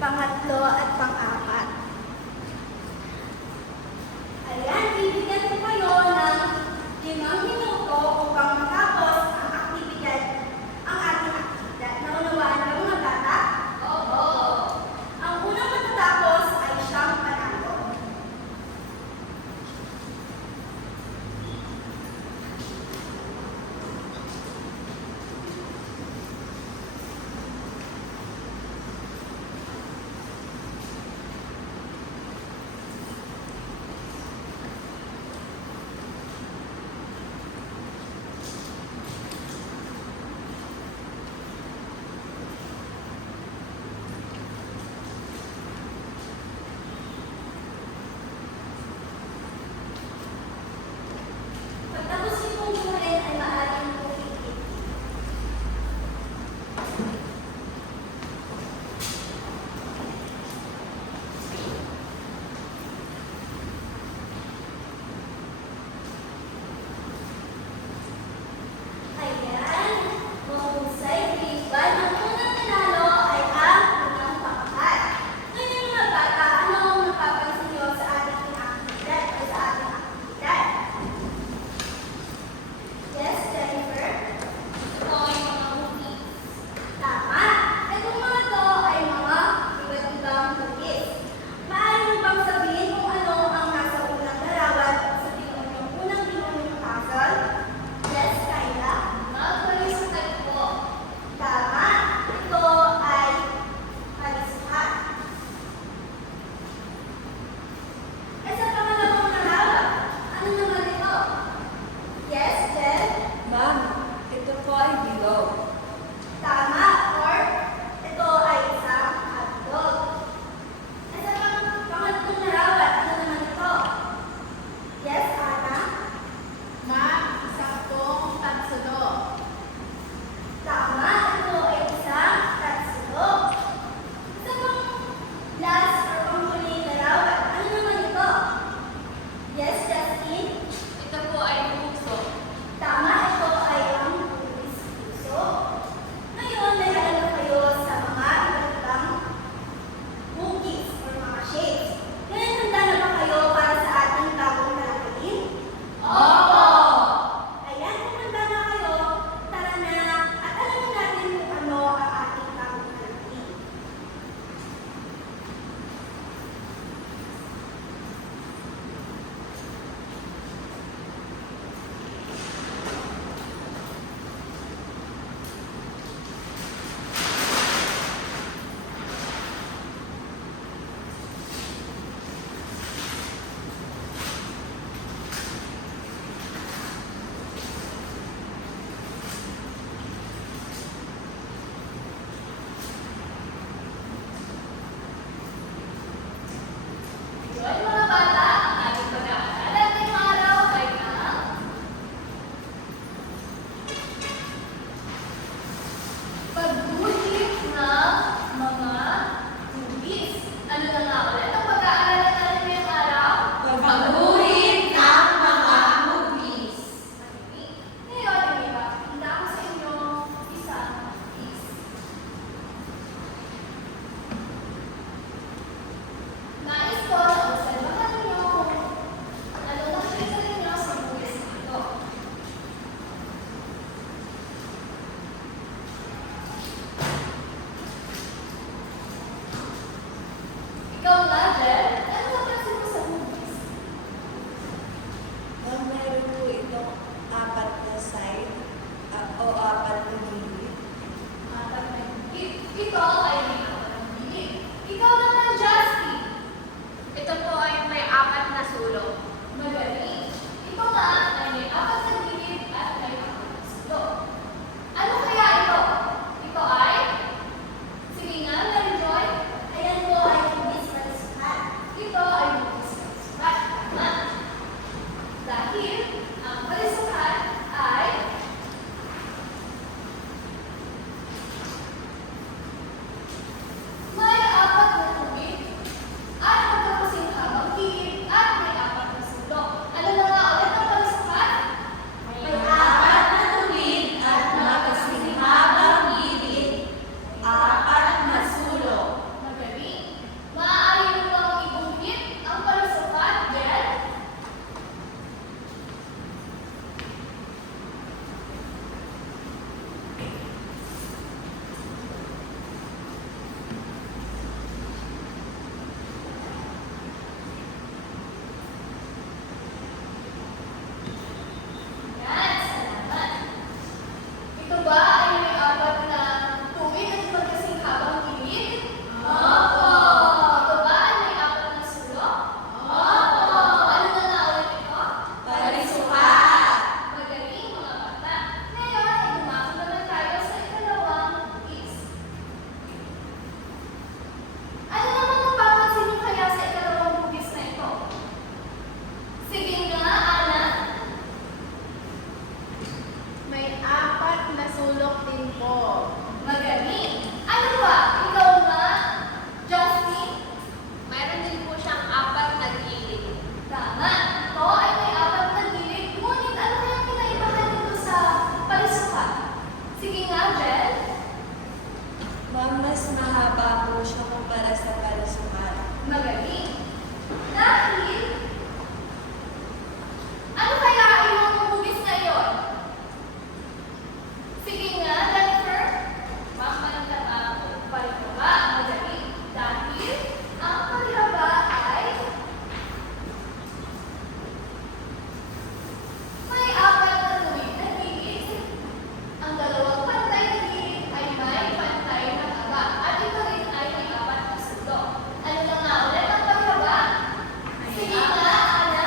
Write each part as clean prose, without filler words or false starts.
pangatlo at pang-apat. Ayan, bibigyan ko kayo ng 5 minuto upang matapos ang ating aktibidad. Naunawaan ba mga bata? Oo. Ang unang matatapos ay siyang panalo. Pagtapos nitong gawin ay maaaring pumipit. Ayan, mahusay, Ivan. Ang unang nanalo ay ang unang pangkat. Ngayon mga bata, ano ang napapansin niyo sa ating aktibidad o sa ating aktibidad? Yes, Jennifer? Ito ay mga movies. Tama! Itong mga to ay mga iba't ibang movies. Maaari mo bang sabihin kung ano ang nasa unang larawan o sabihin mo yung unang binunong puzzle? Yes, Kyla? Magpalisahan po. Tama! Ito ay palisahan. E sa pangalawang larawan, ano naman ito? Yes, Jen? Ma'am, ito po ay bilog. Tama, or ito ay isang hotdog. E sa pangatlong larawan, ano naman ito? Yes, Ana? Ma'am, isang pong tatsudo. Tama, ito ay isang tatsudo. Sa last or panghuling larawan, ano naman ito? Yes, Justin? Ito po ay puso. Tama, ito ay ang puso. Ngayon, may halaga kayo sa mga iba't ibang cookies or mga shapes. Ngayon, handa na ba kayo para sa ating bagong talakayin? Opo! Ayan, kung handa na kayo, tara na at alamin natin kung ano ang ating bagong talakayin. Yun mga bata, ang ating pag-aaral ngayong araw ay ang pagguhit ng mga movies. Ano na nga ulit ang pag-aaralan natin ngayong araw? Pagguhit ng mga movies. Okay. Ngayon, ipapakita ko sa inyo isang movies. Nais ko na obserbahan ninyo kung ano nakikita ninyo sa movies na ito. Ikaw nga, Jen, ano napansin mo sa movies? Ma'am, meron po itong 4 na side o 4 na gilid. Apat na gilid. Ito ay may apat na gilid. Ikaw naman, Justin. Ito po ay may 4 na sulok. Magaling. Ito nga ay may 4 na gilid at may 4 na sulok. Ano kaya ito? Ito ay? Sige nga, Mary Joy. Ayan po ay movies palisahan. Ito ay movies palisahan. Tama. Dahil ang palisahan ay may 4 na tubig at magkakasing habang gilid at may 4 na sulok. Ano Ma'am, mas mahaba po siya kumpara sa palusukan. Magaling. Dahil, ano kaya yung hugis na iyon? Sige nga, Jennifer. Mamanggap ako. Palihaba, magaling. Dahil, ang palihaba ay may apat na tuwid na gilid. Ang dalawang pantay na gilid ay may pantay na haba. At ito rin ay may apat na sulok. Ano na nga ulit ang palihaba? Sige nga, Ana.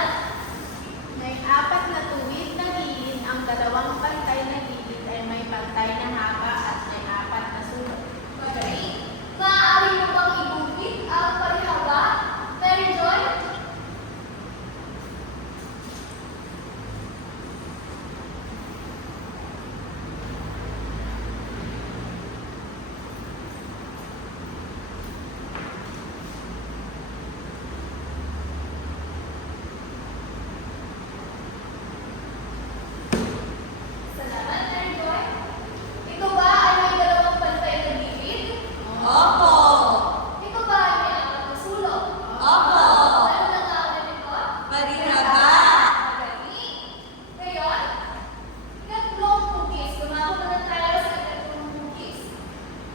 May apat na tuwid na gilid, ang dalawang pantay na gilid ay may pantay na haba at may apat na sulok. Magaling. Maaari mo bang igupit ang palihaba, Mary Joy? Salamat, Mary Joy. Ito ba ay may dalawang pantay na gilid? Opo! Ito ba ay may apat na sulok? Opo! Ano na nga ulit ito? Palihaba! Magaling. Ngayon, ikatlong hugis. Gumagawa na tayo sa ikatlong hugis.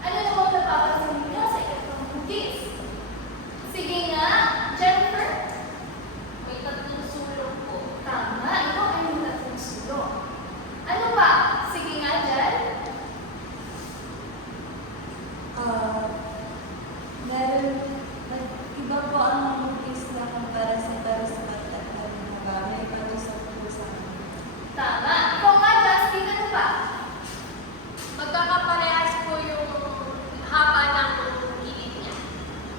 Ano namang napapansin niyo sa ikatlong hugis? Sige nga, Jennifer. May tatlong sulok po. Tama, ito ay may tatlong sulok. Ano pa? Sige nga, Jen. Iba po ang hugis na kumpara sa palusukan at palihaba. May palusot po sa amin. Tama. Ikaw nga, Justin, ano pa? Magkakaparehas po yung haba ng gilid niya.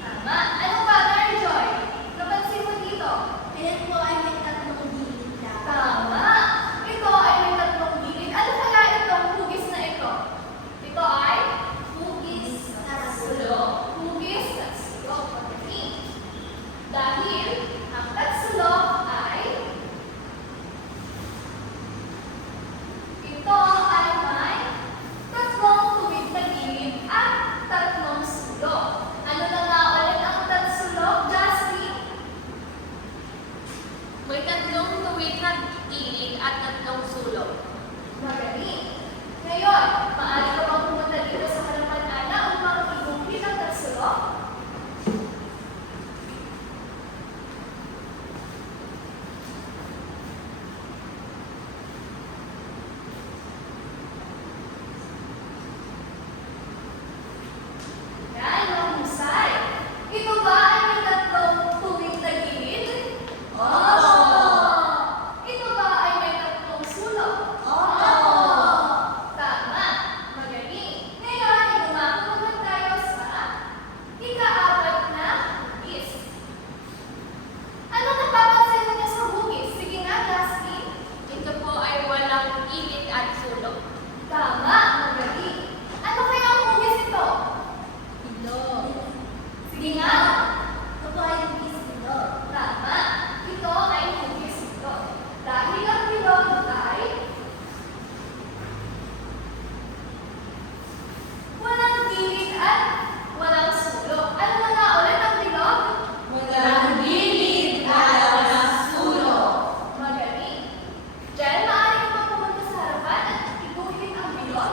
Tama. Ano pa, Mary Joy? Napansin mo dito? Ayan po ay may tatlong gilid na. Tama. Ito ay may tatlong gilid. Ano kaya itong hugis na ito? Ito ay Hugis at sulok. Hugis at sulok. Magaling. Dahil ang tatsulok ay ito ay may tatlong tuwid na gilid at tatlong sulok. Ano na nga ulit ang tatsulok, Justin? May tatlong tuwid na gilid at tatlong sulok. Magaling. Ngayon, maaari ka bang pumunta dito sa harapan Ana upang igupit ang tatsulok? Yan, mahusay. Ito ba ay may tatlong tuwid na gilid? Opo! Ito ba ay may tatlong sulok? Opo! Tama. Magaling. Ngayon, dumako naman tayo sa ika-apat na hugis. Ano napapansin niyo sa hugis? Sige nga, Justin. Ito po ay walang gilid at sulok. Tama. Magaling. Ano kaya ang hugis ito? Ilog. Sige nga. Ito po ay hugis nito. Tama. Ito ay hugis ito. Dahil ang bilog ay walang gilid at walang sulok. Ano na nga ulit ang bilog? Walang gilid at walang sulok. Magaling. Jen, maaari ka ba pumunta sa harapan at iguhit ang bilog?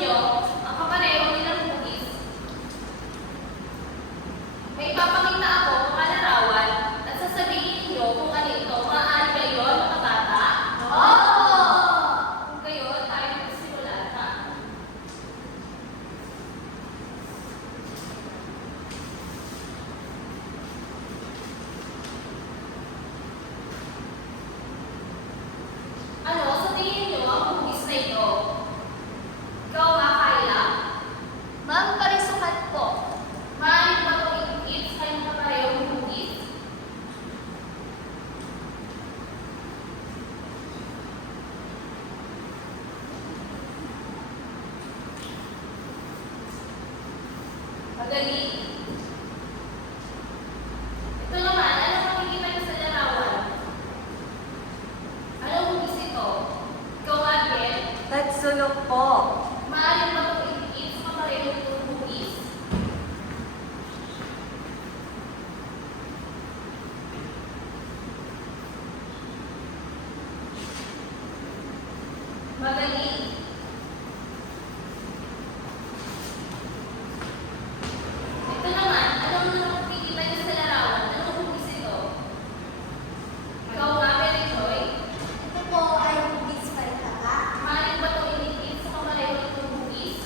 ninyo ang kapareho nilang hugis. May ipapakita ako mga larawan at sasabihin ninyo kung ano ito. Maaari kayo, mga bata? Kung kayo, tayo magsimula na. Ano, sa tingin niyo ang hugis na ito? Ikaw nga, Kyla? Ma'am, parisukat po. Maaari ba ito itukit sa kayong kaparehong hugis? Magaling. Ito naman, ano makikita niyo sa larawan? Anong hugis ito? Ikaw nga, Ken? Tatsulok po. Maaari ba ito itukit sa kaparehong itong hugis? Magaling. Ito naman, anong nakikita niyo sa larawan? Anong hugis ito? Ikaw nga, Mary Joy? Ito po ay hugis paritaka. Maaari ba ito inikit sa kapareho itong hugis?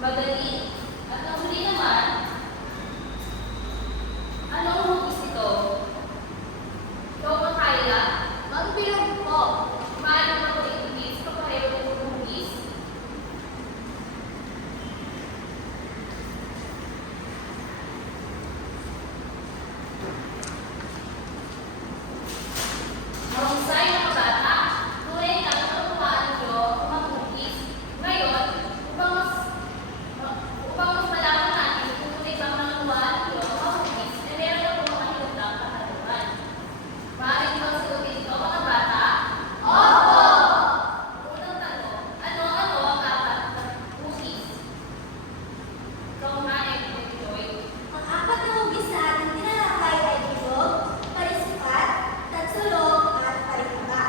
Magaling. At ang huli naman, anong hugis ito? Ikaw ba, Kyla? Ma'am, bilog po. Maaari ba ito inikit sa kapareho itong hugis? Mahusay mga bata, tunay na natutuwaan niyo ang mga hugis. Ngayon, upang mas malaman natin kung tunay bang natutuwaan niyo ang mga hugis, ay meron ako mga hinatang katanungan. Maaari niyo bang sagutin ito, mga bata? Opo! Unang tanong, ano-ano ang apat na hugis? Ikaw nga, Mary Joy. Ang apat na hugis na ating tinalakay ay bilog, parisukat, tatsulok, at paritaka.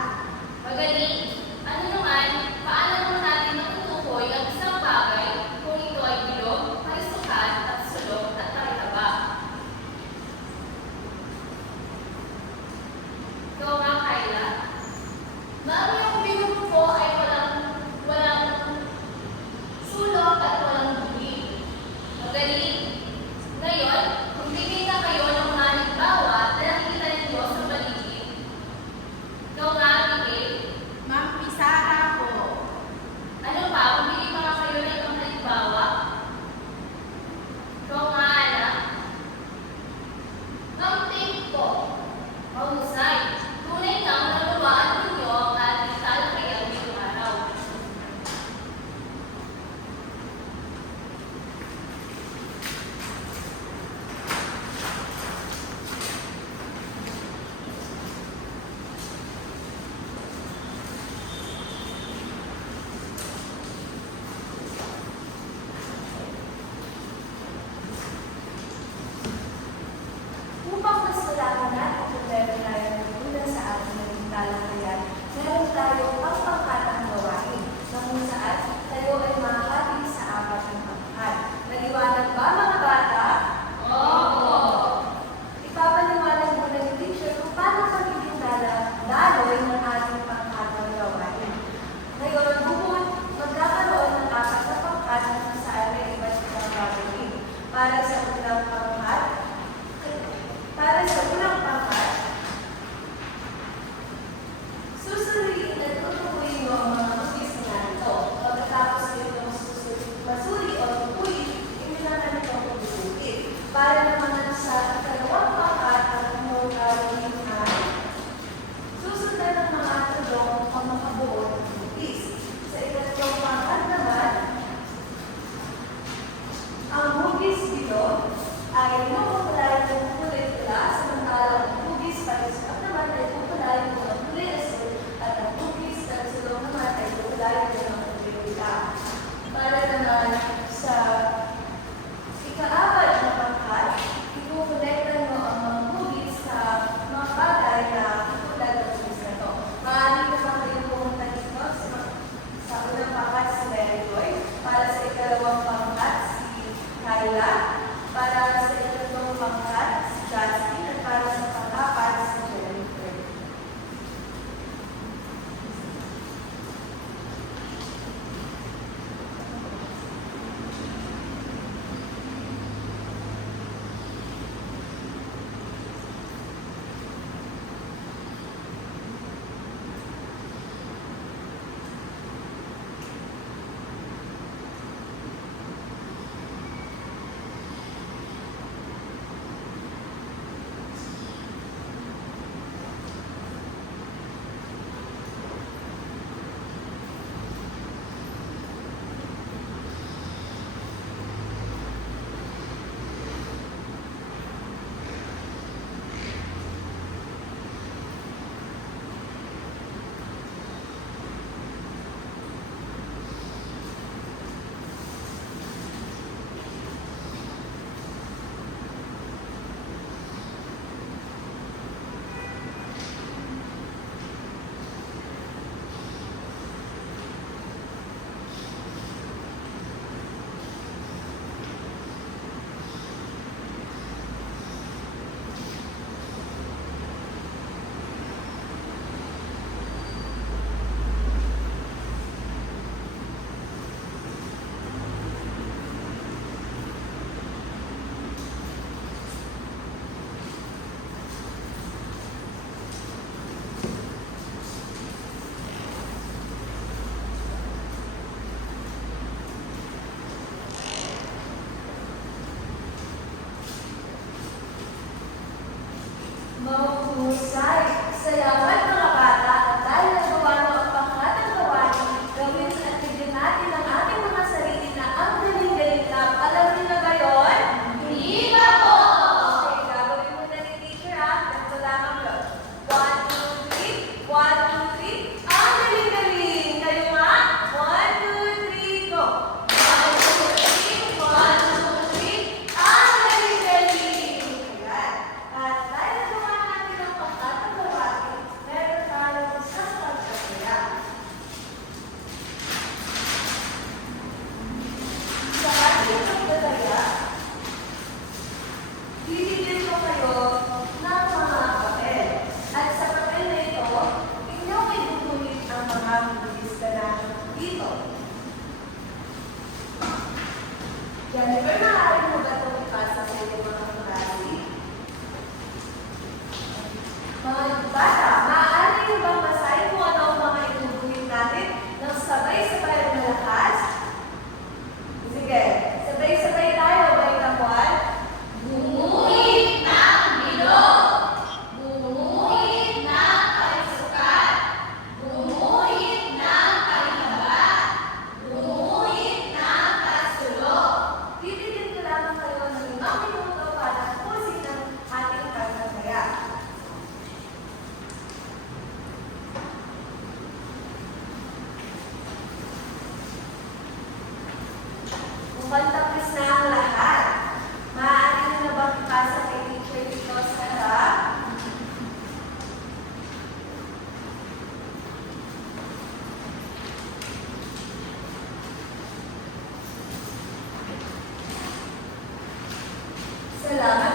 Magaling. Ano naman, paano naman natin matutukoy ang isang bagay kung ito ay bilog, parisukat, at sulok, at paritaba? Ikaw nga, Kyla. Ma'am, yung bilog po ay walang sulok at walang dili. Magaling. Ngayon, magbigay na kayo ng mga halimbawa na nakikita ninyo sa paligid. Ikaw nga, Miguel. Ma'am, pisara po. Ano pa? Magbigay pa nga kayo ng ibang halimbawa. Ikaw nga, Ana. Ma'am, tape po. Mahusay. Tunay kang naluluwaan ninyo ang ating talakayan ngayong araw. Upang mas malaman natin kung meron tayo natutunan sa ating naging talakayan, meron tayo pangpangkatang gawain na kung saan tayo ay mahahati sa apat ng pangkat. Naliwanag ba, mga bata? Opo! Ipapaliwanag muna ni teacher kung paano magiging daloy ng ating pangkatang gawain. Ngayon, bukod magkakaroon ng apat na pangkat na kung saan may iba't ibang gagawin. Para sa unang pangkat, susunodin at tutukuyin mo ang mga hugis na ito. Pagkatapos ito masuri o tukuyin, iminanalit ang pagbubukin. Para naman sa ikalawang pangkat at ang gagawin ay susundan ng mga tulong ang makabuo ng hugis. Sa ikatlong pangkat naman, ang hugis bilog ay makukulay ng kulay pula, samantalang ang hugis parisukat naman ay kukulay ng kulay asul at ang hugis ng sulong naman ay kukulay ng kulay pula. Para naman sa ikaapat na pangkat, Para sa ikatlong pangkat, si Justin, at para sa pang-apat, si Jennifer. Mahusay! Salamat mga bata at dahil nagawa mo ang panghatang gawain, gawin at bigyan natin ang ating mga sarili na ang galing-galing lang. Alam niyo na ba yun? Hindi pa po! Okay, gagawin mo na ni teacher ha. Ganito lamang yun. 1, 2, 3. 1, 2, 3. Ang galing-galing! Kayo nga? 1, 2, 3, go! 1, 2, 3. 1, 2, 3. Ang galing-galing! Ayan. At dahil nagawa natin ang panghatang gawain, meron tayong isang pagkakaya. Sa ating pagkakaya, bibigyan ko kayo ng mga papel. At sa papel na ito, inyong ibubulit ang mga bulis na dito. Jennifer, maaari mo ba itong ipasa sa inyong mga klase? Mga bata, maaari mo bang masahin kung ano ang mga ibubulit natin ng sabay-sabay at malakas? Sige, sabay-sabay tayo, Baitakuan. Bumuhit ng bilog! Bumuhit ng kalisukat! Bumuhit ng kalihaba! Bumuhit ng kasulok! Bibigyan ko lamang kayo ng 5 minuto para pusin ang ating pagkakaya. Mukhang tapos na ang lahat. Maaari nyo na bang ipasa kay teacher dito sa harap? Salamat